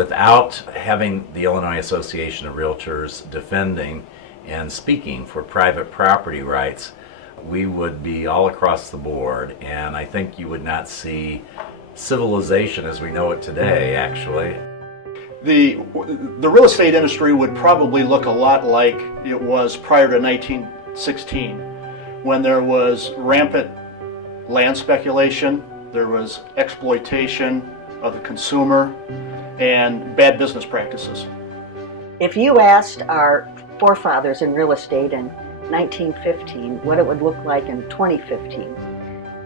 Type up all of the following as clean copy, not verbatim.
without having the Illinois Association of Realtors defending and speaking for private property rights, we would be all across the board, and I think you would not see civilization as we know it today, actually. The real estate industry would probably look a lot like it was prior to 1916, when there was rampant land speculation, there was exploitation of the consumer, and bad business practices. If you asked our forefathers in real estate in 1915 what it would look like in 2015,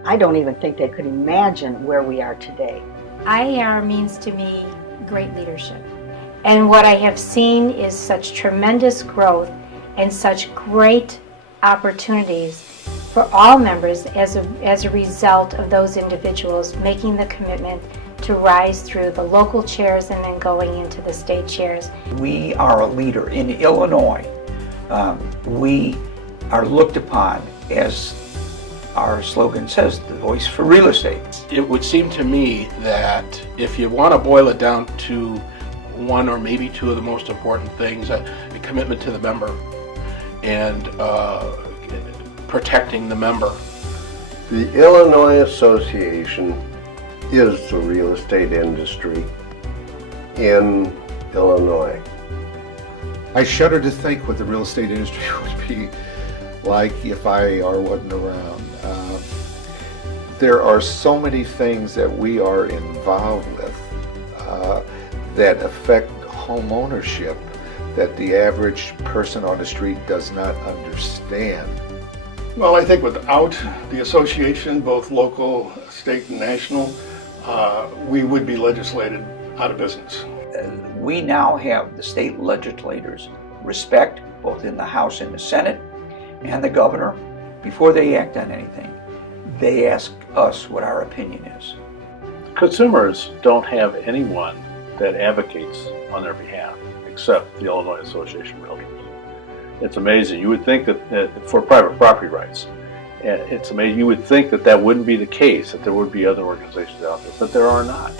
I don't even think they could imagine where we are today. IAR means to me great leadership. And what I have seen is such tremendous growth and such great opportunities for all members as a result of those individuals making the commitment to rise through the local chairs and then going into the state chairs. We are a leader. In Illinois, we are looked upon as, our slogan says, the voice for real estate. It would seem to me that if you want to boil it down to one or maybe two of the most important things, a commitment to the member and protecting the member. The Illinois Association is the real estate industry in Illinois. I shudder to think what the real estate industry would be like if IAR wasn't around. There are so many things that we are involved with that affect home ownership that the average person on the street does not understand. Well, I think without the association, both local, state, and national, we would be legislated out of business. We now have the state legislators respect, both in the House and the Senate, and the governor. Before they act on anything, they ask us what our opinion is. Consumers don't have anyone that advocates on their behalf except the Illinois Association of Realtors. It's amazing. You would think that for private property rights, it's amazing. You would think that that wouldn't be the case, that there would be other organizations out there, but there are not.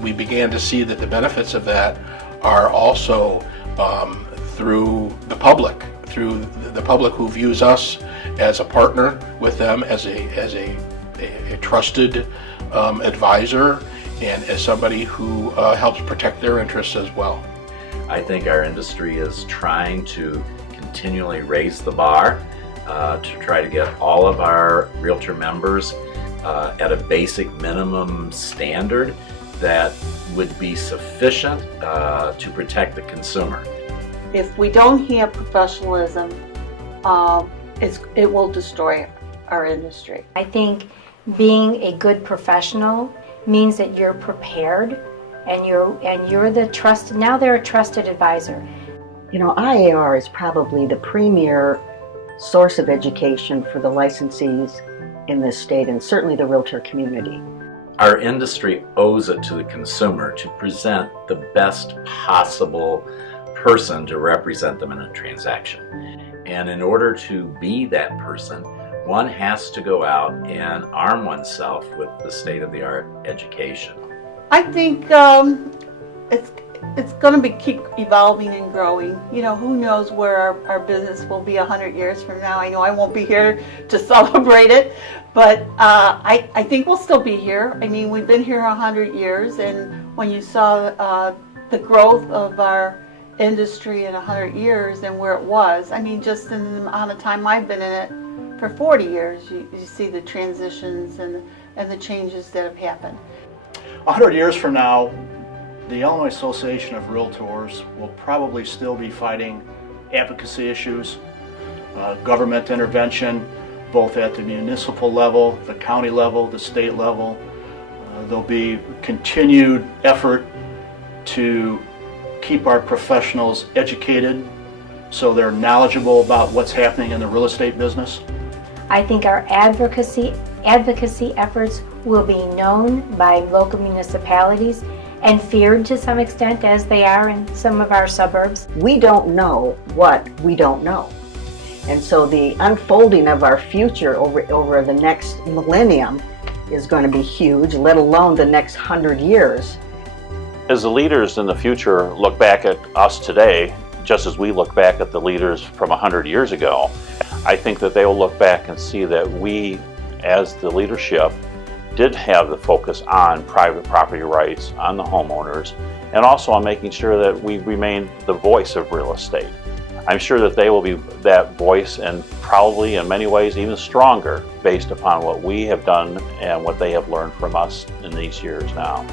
We began to see that the benefits of that are also through the public who views us as a partner with them, as a trusted advisor, and as somebody who helps protect their interests as well. I think our industry is trying to continually raise the bar to try to get all of our realtor members at a basic minimum standard that would be sufficient to protect the consumer. If we don't have professionalism, it will destroy our industry. I think being a good professional means that you're prepared and you're the trusted, now they're a trusted advisor. You know, IAR is probably the premier source of education for the licensees in this state, and certainly the realtor community. Our industry owes it to the consumer to present the best possible person to represent them in a transaction. And in order to be that person, one has to go out and arm oneself with the state-of-the-art education. I think it's going to keep evolving and growing. You know, who knows where our business will be 100 years from now. I know I won't be here to celebrate it, but I think we'll still be here. I mean, we've been here 100 years, and when you saw the growth of our industry in 100 years and where it was, I mean, just in the amount of time I've been in it for 40 years, you see the transitions and the changes that have happened. 100 years from now, the Illinois Association of Realtors will probably still be fighting advocacy issues, government intervention, both at the municipal level, the county level, the state level. There'll be continued effort to keep our professionals educated so they're knowledgeable about what's happening in the real estate business. I think our advocacy efforts will be known by local municipalities and feared to some extent, as they are in some of our suburbs. We don't know what we don't know. And so the unfolding of our future over the next millennium is going to be huge, let alone the next 100 years. As the leaders in the future look back at us today, just as we look back at the leaders from 100 years ago, I think that they will look back and see that we, as the leadership, did have the focus on private property rights, on the homeowners, and also on making sure that we remain the voice of real estate. I'm sure that they will be that voice, and probably in many ways even stronger based upon what we have done and what they have learned from us in these years now.